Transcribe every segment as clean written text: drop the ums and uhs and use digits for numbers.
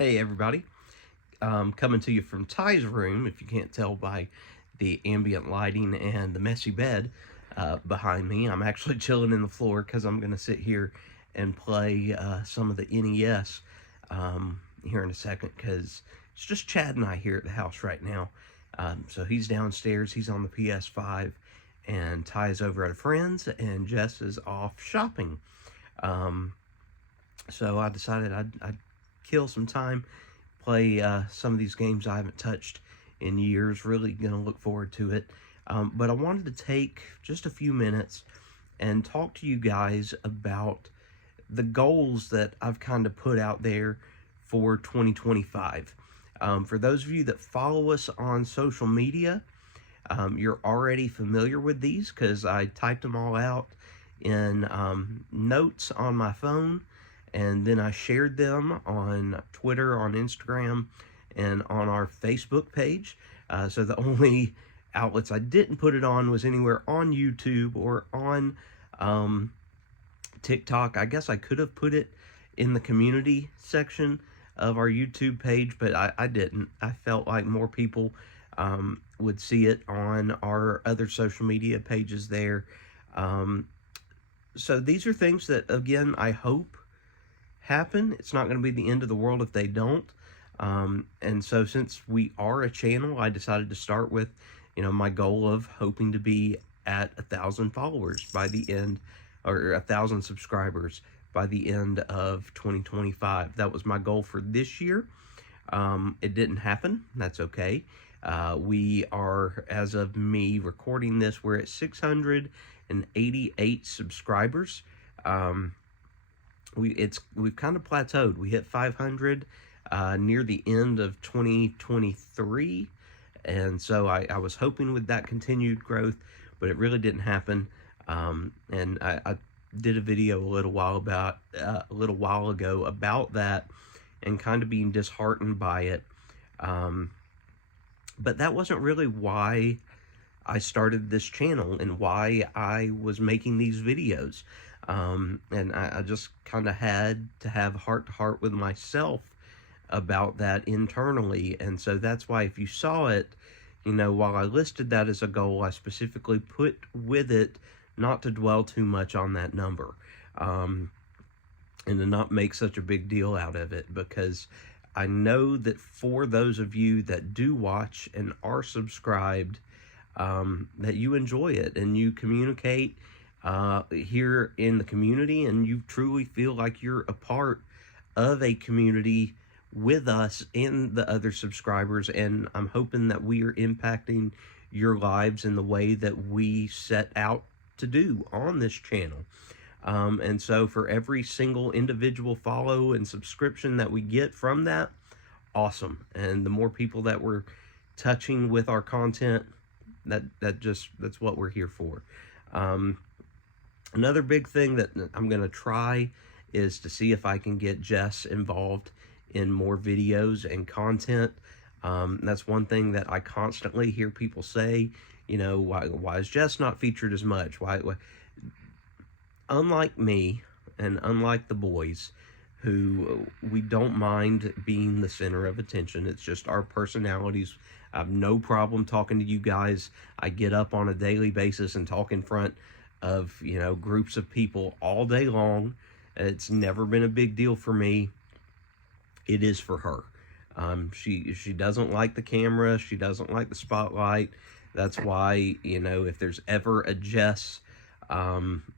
Hey everybody, coming to you from Ty's room, if you can't tell by the ambient lighting and the messy bed behind me. I'm actually chilling in the floor because I'm going to sit here and play some of the NES here in a second, because it's just Chad and I here at the house right now. So he's downstairs, he's on the PS5, and Ty's over at a friend's, and Jess is off shopping. Um, so I decided I'd kill some time, play some of these games I haven't touched in years. Really going to look forward to it. But I wanted to take just a few minutes and talk to you guys about the goals that I've kind of put out there for 2025. For those of you that follow us on social media, you're already familiar with these because I typed them all out in notes on my phone, and then I shared them on Twitter, on Instagram, and on our Facebook page. So the only outlets I didn't put it on was anywhere on YouTube or on TikTok. I guess I could have put it in the community section of our YouTube page, but I didn't. I felt like more people would see it on our other social media pages there. So these are things that, again, I hope happen. It's not going to be the end of the world if they don't. And so since we are a channel, I decided to start with, my goal of hoping to be at 1,000 followers by the end, or 1,000 subscribers by the end of 2025. That was my goal for this year. It didn't happen. That's okay. We are, as of me recording this, we're at 688 subscribers. We've kind of plateaued. We hit 500 near the end of 2023, and so I was hoping with that continued growth, but it really didn't happen. And I did a video a little while ago about that, and kind of being disheartened by it. But that wasn't really why I started this channel and why I was making these videos. And I just kind of had to have heart-to-heart with myself about that internally. And so that's why, if you saw it, while I listed that as a goal, I specifically put with it not to dwell too much on that number, and to not make such a big deal out of it, because I know that for those of you that do watch and are subscribed, that you enjoy it and you communicate here in the community, and you truly feel like you're a part of a community with us and the other subscribers. And I'm hoping that we are impacting your lives in the way that we set out to do on this channel. And so for every single individual follow and subscription that we get from that, awesome. And the more people that we're touching with our content, that's what we're here for. Another big thing that I'm going to try is to see if I can get Jess involved in more videos and content. That's one thing that I constantly hear people say, why is Jess not featured as much? Why? Unlike me, and unlike the boys, who we don't mind being the center of attention. It's just our personalities. I have no problem talking to you guys. I get up on a daily basis and talk in front of, groups of people all day long. It's never been a big deal for me. It is for her. She doesn't like the camera. She doesn't like the spotlight. That's why, if there's ever a Jess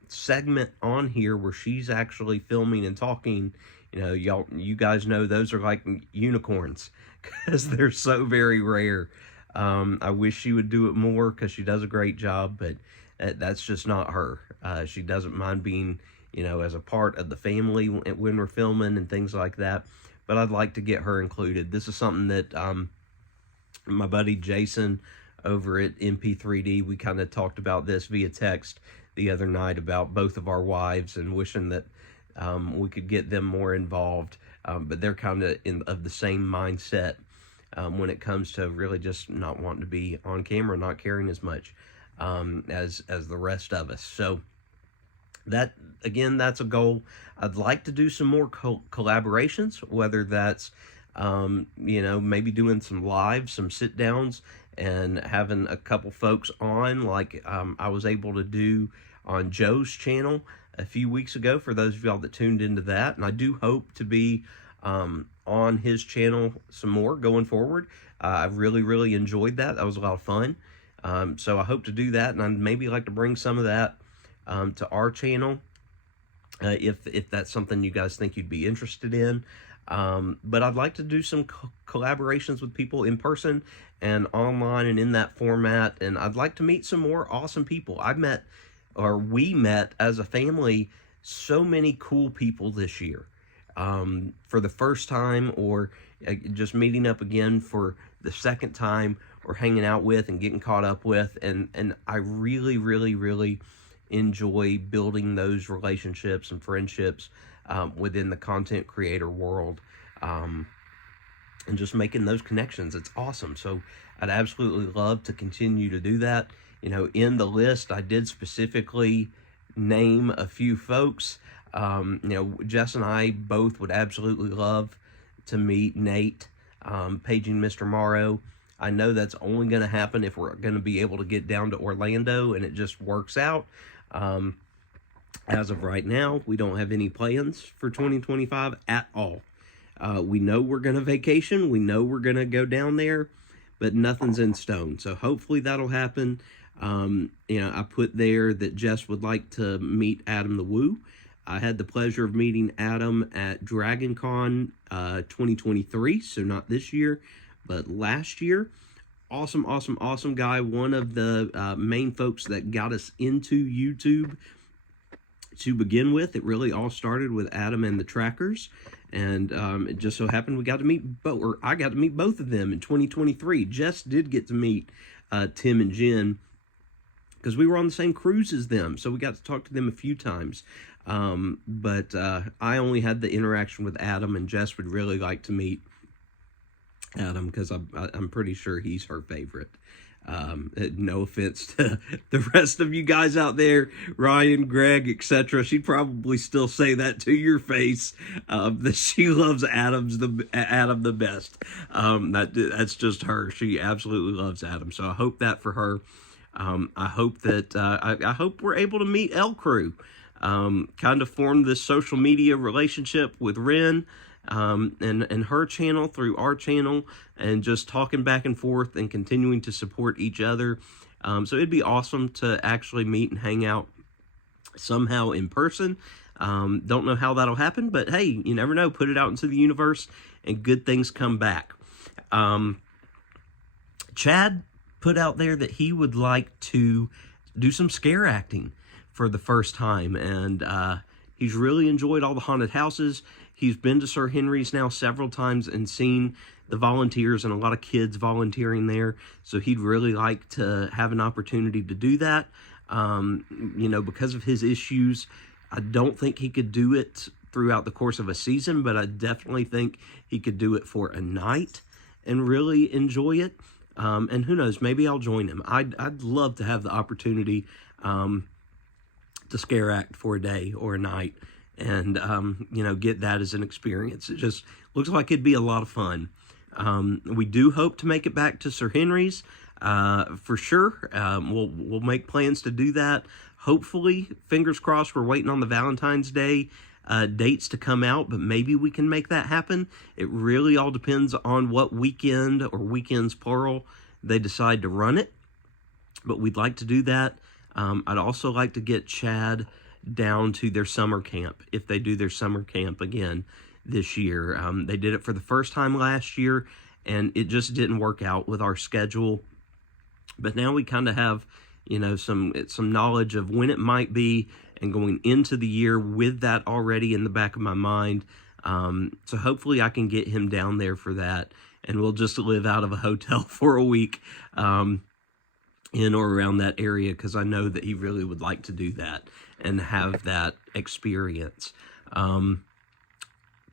segment on here where she's actually filming and talking, you guys know those are like unicorns, because they're so very rare. I wish she would do it more, because she does a great job, but that's just not her. She doesn't mind being, as a part of the family when we're filming and things like that. But I'd like to get her included. This is something that my buddy Jason over at MP3D, we kind of talked about this via text the other night, about both of our wives and wishing that we could get them more involved. But they're kind of of the same mindset when it comes to really just not wanting to be on camera, not caring as much as the rest of us. So that, again, that's a goal. I'd like to do some more collaborations, whether that's You know, maybe doing some lives, some sit downs, and having a couple folks on, like I was able to do on Joe's channel a few weeks ago, for those of y'all that tuned into that. And I do hope to be on his channel some more going forward. I really enjoyed that. That was a lot of fun. So I hope to do that, and I'd maybe like to bring some of that to our channel, if that's something you guys think you'd be interested in. But I'd like to do some collaborations with people in person and online and in that format. And I'd like to meet some more awesome people. We met as a family so many cool people this year. For the first time, or just meeting up again for the second time, or hanging out with and getting caught up with. And I really enjoy building those relationships and friendships within the content creator world, and just making those connections. It's awesome. So I'd absolutely love to continue to do that. You know, in the list, I did specifically name a few folks. You know, Jess and I both would absolutely love to meet Nate, Paging Mr. Morrow. I know that's only going to happen if we're going to be able to get down to Orlando and it just works out. As of right now, we don't have any plans for 2025 at all. We know we're going to vacation. We know we're going to go down there, but nothing's in stone. So hopefully that'll happen. You know, I put there that Jess would like to meet Adam the Woo. I had the pleasure of meeting Adam at DragonCon 2023, so not this year, but last year. Awesome guy. One of the main folks that got us into YouTube to begin with. It really all started with Adam and the Trackers, and it just so happened we got to meet I got to meet both of them in 2023. Jess did get to meet Tim and Jen, because we were on the same cruise as them, so we got to talk to them a few times. But I only had the interaction with Adam, and Jess would really like to meet Adam, because I'm pretty sure he's her favorite. No offense to the rest of you guys out there, Ryan, Greg, etc. She'd probably still say that to your face, that she loves Adam the best. That's just her. She absolutely loves Adam. So I hope that for her. I hope that I hope we're able to meet L Crew. Kind of form this social media relationship with Ren, and her channel through our channel, and just talking back and forth and continuing to support each other. So it'd be awesome to actually meet and hang out somehow in person. Don't know how that'll happen, but hey, you never know. Put it out into the universe and good things come back. Chad put out there that he would like to do some scare acting for the first time, and he's really enjoyed all the haunted houses. He's been to Sir Henry's now several times and seen the volunteers and a lot of kids volunteering there, so he'd really like to have an opportunity to do that. You know, because of his issues, I don't think he could do it throughout the course of a season, but I definitely think he could do it for a night and really enjoy it. And who knows, maybe I'll join him. I'd love to have the opportunity to scare act for a day or a night, and you know, get that as an experience. It just looks like it'd be a lot of fun. We do hope to make it back to Sir Henry's for sure. We'll make plans to do that. Hopefully, fingers crossed, we're waiting on the Valentine's Day dates to come out, but maybe we can make that happen. It really all depends on what weekend, or weekends plural, they decide to run it, but we'd like to do that. I'd also like to get Chad down to their summer camp, if they do their summer camp again this year. They did it for the first time last year, and it just didn't work out with our schedule. But now we kind of have, you know, some knowledge of when it might be, and going into the year with that already in the back of my mind. So hopefully I can get him down there for that, and we'll just live out of a hotel for a week, in or around that area, because I know that he really would like to do that and have that experience.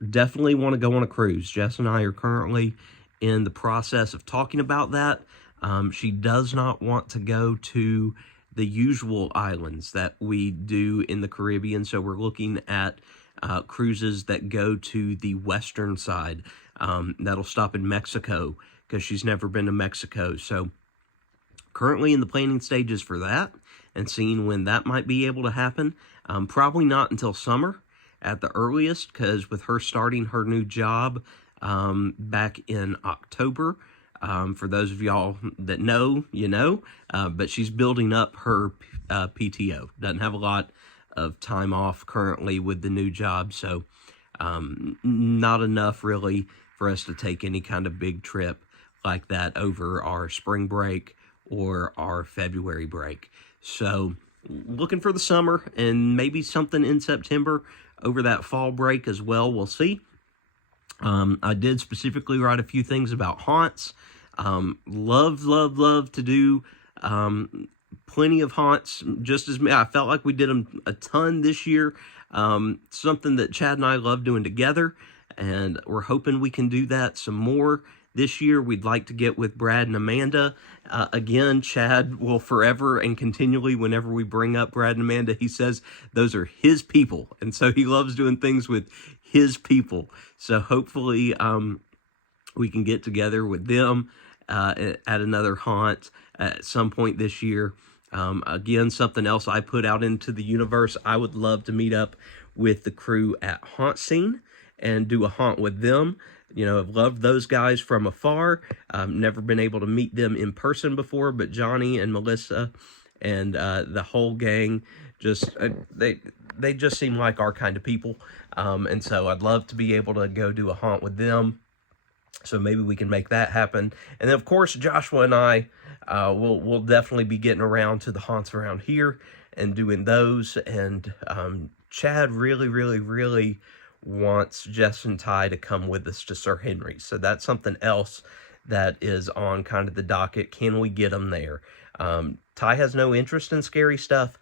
Definitely want to go on a cruise. Jess and I are currently in the process of talking about that. She does not want to go to the usual islands that we do in the Caribbean, so we're looking at cruises that go to the western side. That'll stop in Mexico because she's never been to Mexico. So currently in the planning stages for that and seeing when that might be able to happen. Probably not until summer at the earliest, because with her starting her new job back in October, for those of y'all that know, you know, but she's building up her PTO. Doesn't have a lot of time off currently with the new job, so not enough really for us to take any kind of big trip like that over our spring break or our February break. So looking for the summer and maybe something in September over that fall break as well. We'll see. I did specifically write a few things about haunts. Love to do plenty of haunts, just as me. I felt like we did them a ton this year. Something that Chad and I love doing together, and we're hoping we can do that some more this year. We'd like to get with Brad and Amanda. Again, Chad will forever and continually, whenever we bring up Brad and Amanda, he says those are his people. And so he loves doing things with his people. So hopefully we can get together with them at another haunt at some point this year. Again, something else I put out into the universe, I would love to meet up with the crew at HauntScene and do a haunt with them. You know, I've loved those guys from afar. Never been able to meet them in person before, but Johnny and Melissa and the whole gang, just they just seem like our kind of people. And so I'd love to be able to go do a haunt with them. So maybe we can make that happen. And then, of course, Joshua and I will definitely be getting around to the haunts around here and doing those. And Chad really wants Jess and Ty to come with us to Sir Henry's. So that's something else that is on kind of the docket. Can we get them there? Ty has no interest in scary stuff,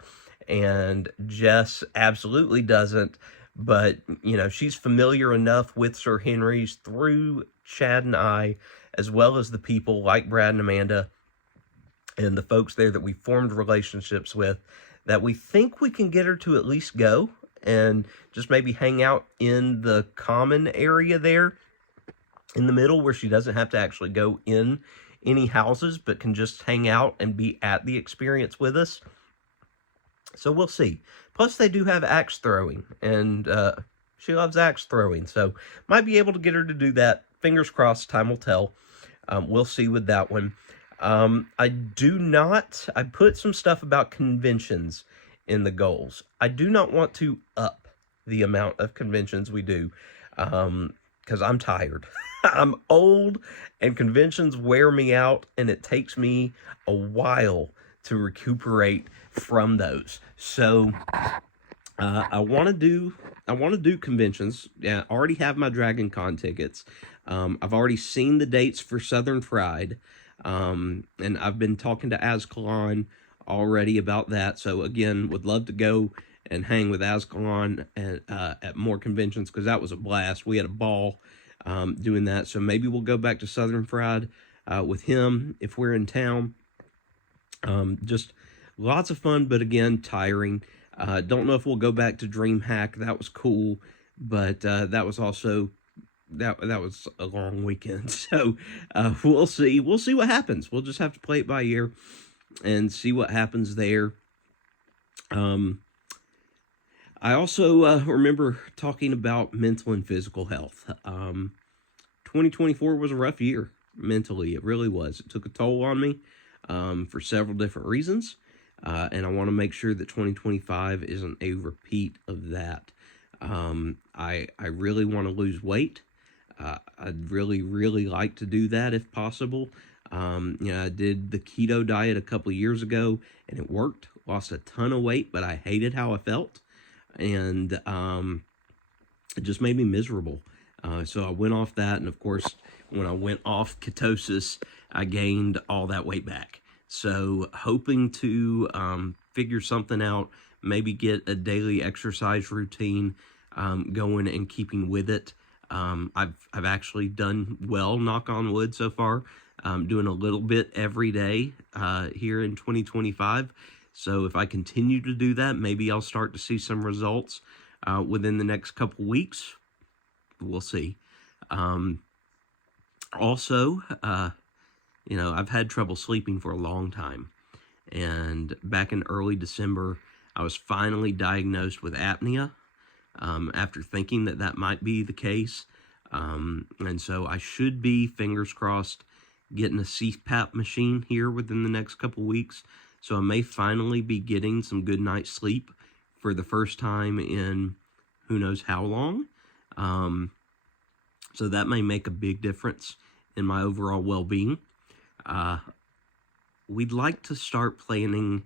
and Jess absolutely doesn't. But, you know, she's familiar enough with Sir Henry's through Chad and I, as well as the people like Brad and Amanda and the folks there that we formed relationships with, that we think we can get her to at least go and just maybe hang out in the common area there in the middle, where she doesn't have to actually go in any houses, but can just hang out and be at the experience with us. So we'll see. Plus, they do have axe throwing, and she loves axe throwing, so might be able to get her to do that. Fingers crossed, time will tell. We'll see with that one. I put some stuff about conventions in the goals. I do not want to up the amount of conventions we do, because I'm tired. I'm old, and conventions wear me out, and it takes me a while to recuperate from those. So I want to do conventions. Yeah, I already have my Dragon Con tickets. I've already seen the dates for Southern Fried, and I've been talking to Azkalan already about that. So again, would love to go and hang with Azkalan at more conventions, because that was a blast. We had a ball doing that. So maybe we'll go back to Southern Fried with him if we're in town. Just lots of fun, but again, tiring. Don't know if we'll go back to DreamHack. That was cool, but that was also that was a long weekend. So we'll see. We'll see what happens. We'll just have to play it by ear and see what happens there. I also remember talking about mental and physical health. 2024 was a rough year mentally. It really was. It took a toll on me for several different reasons. And I want to make sure that 2025 isn't a repeat of that. I really want to lose weight. I'd really like to do that if possible. I did the keto diet a couple of years ago, and it worked. Lost a ton of weight, but I hated how I felt, and it just made me miserable. So I went off that, and of course, when I went off ketosis, I gained all that weight back. So hoping to figure something out, maybe get a daily exercise routine going and keeping with it. I've actually done well, knock on wood, so far. Doing a little bit every day here in 2025. So if I continue to do that, maybe I'll start to see some results. within the next couple weeks. We'll see. Also, I've had trouble sleeping for a long time. And back in early December, I was finally diagnosed with apnea after thinking that might be the case. And so I should be, fingers crossed, getting a CPAP machine here within the next couple weeks. So I may finally be getting some good night's sleep for the first time in who knows how long. So that may make a big difference in my overall well-being. We'd like to start planning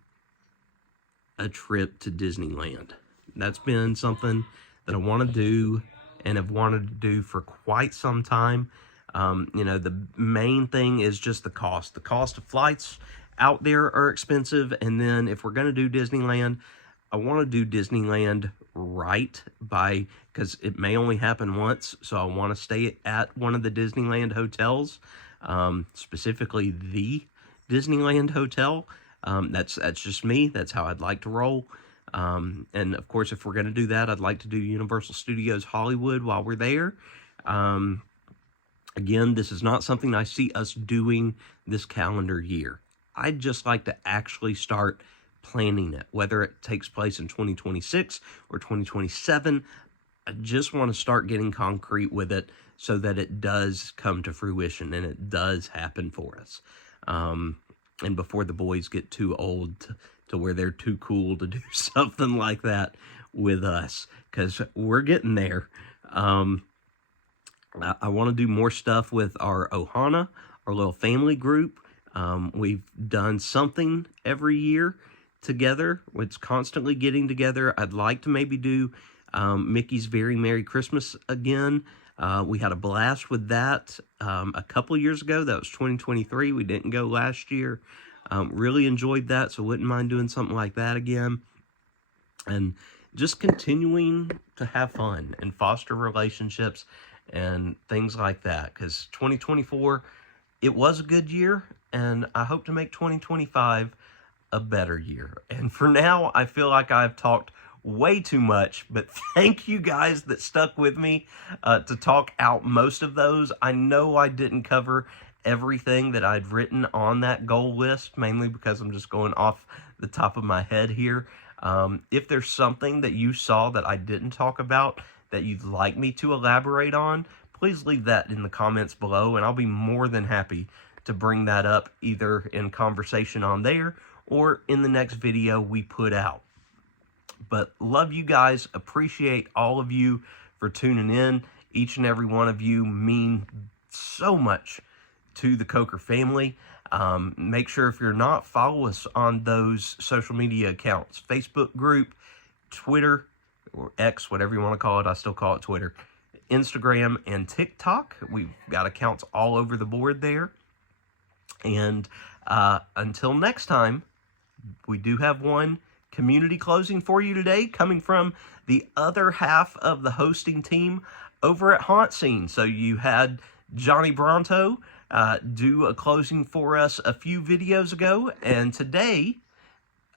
a trip to Disneyland. That's been something that I want to do and have wanted to do for quite some time. The main thing is just the cost. The cost of flights out there are expensive. And then if we're going to do Disneyland, I want to do Disneyland right because it may only happen once. So I want to stay at one of the Disneyland hotels, specifically the Disneyland Hotel. That's just me. That's how I'd like to roll. And of course, if we're going to do that, I'd like to do Universal Studios Hollywood while we're there. Again, this is not something I see us doing this calendar year. I'd just like to actually start planning it, whether it takes place in 2026 or 2027. I just want to start getting concrete with it so that it does come to fruition and it does happen for us. And before the boys get too old to where they're too cool to do something like that with us, because we're getting there. I want to do more stuff with our Ohana, our little family group. We've done something every year together. It's constantly getting together. I'd like to maybe do Mickey's Very Merry Christmas again. We had a blast with that a couple of years ago. That was 2023. We didn't go last year. Really enjoyed that, so wouldn't mind doing something like that again. And just continuing to have fun and foster relationships and things like that. Because 2024, it was a good year, and I hope to make 2025 a better year. And for now, I feel like I've talked way too much, but thank you guys that stuck with me to talk out most of those. I know I didn't cover everything that I'd written on that goal list, mainly because I'm just going off the top of my head here. If there's something that you saw that I didn't talk about that you'd like me to elaborate on, please leave that in the comments below, and I'll be more than happy to bring that up either in conversation on there or in the next video we put out. But love you guys, appreciate all of you for tuning in. Each and every one of you mean so much to the Coker family. Make sure, if you're not, follow us on those social media accounts. Facebook group, Twitter, or X, whatever you want to call it. I still call it Twitter. Instagram and TikTok. We've got accounts all over the board there. And until next time, we do have one community closing for you today, coming from the other half of the hosting team over at HauntScene. So you had Johnny Bronto do a closing for us a few videos ago, and today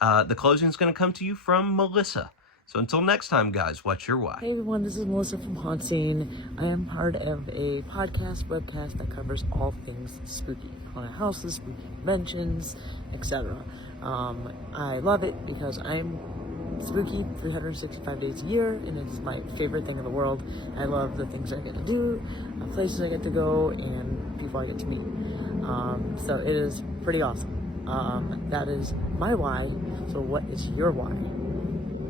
the closing is going to come to you from Melissa. So until next time, guys, what's your why? Hey everyone, this is Melissa from HauntScene. I am part of a webcast that covers all things spooky. Haunted houses, spooky conventions, etc. I love it because I'm spooky 365 days a year, and it's my favorite thing in the world. I love the things I get to do, places I get to go, and people I get to meet. So it is pretty awesome. That is my why. So what is your why?